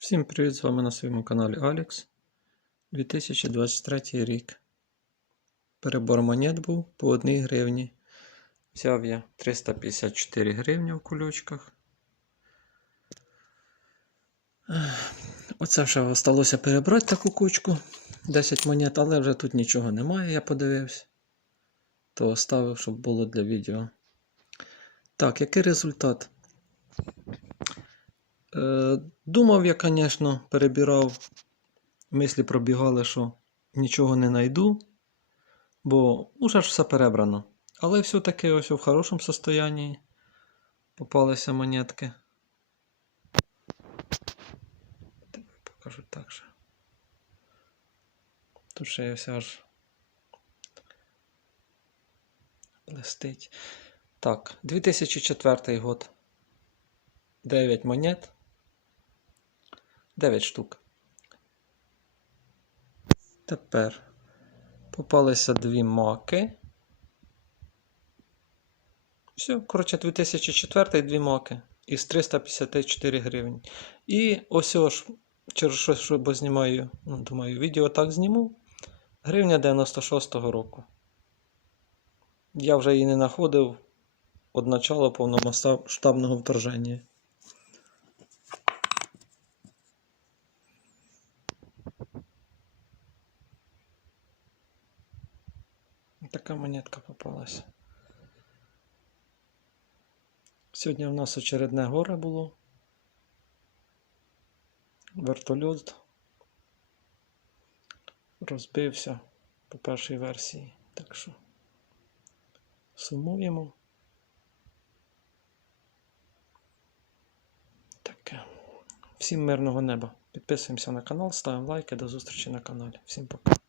Всім привіт! З вами на своєму каналі Алекс. 2023 рік. Перебор монет був по 1 гривні. Взяв я 354 гривні в кульочках. Оце ще осталося перебрати таку кучку. 10 монет, але вже тут нічого немає, я подивився. То оставив, щоб було для відео. Так, який результат? Е, Думав я, звісно, перебирав, мислі пробігали, що нічого не знайду, бо уже ж все перебрано. Але все-таки ось в хорошому состоянні попалися монетки. Покажу так же. Тут ще є вся аж блистить. Так, 2004 год. 9 монет. 9 штук. Тепер попалися дві маки. Все, коротше, 2004 дві маки із 354 гривень. І ось ж, через що, що знімаю, ну, думаю, відео так зніму. Гривня 96-го року. Я вже її не знаходив від начала повномасштабного вторження. Така монетка попалась. Сьогодні в нас очередне горе було. Вертольот розбився по першій версії. Так що сумуємо. Таке. Всім мирного неба. Підписуємося на канал, ставимо лайки. До зустрічі на каналі. Всім пока.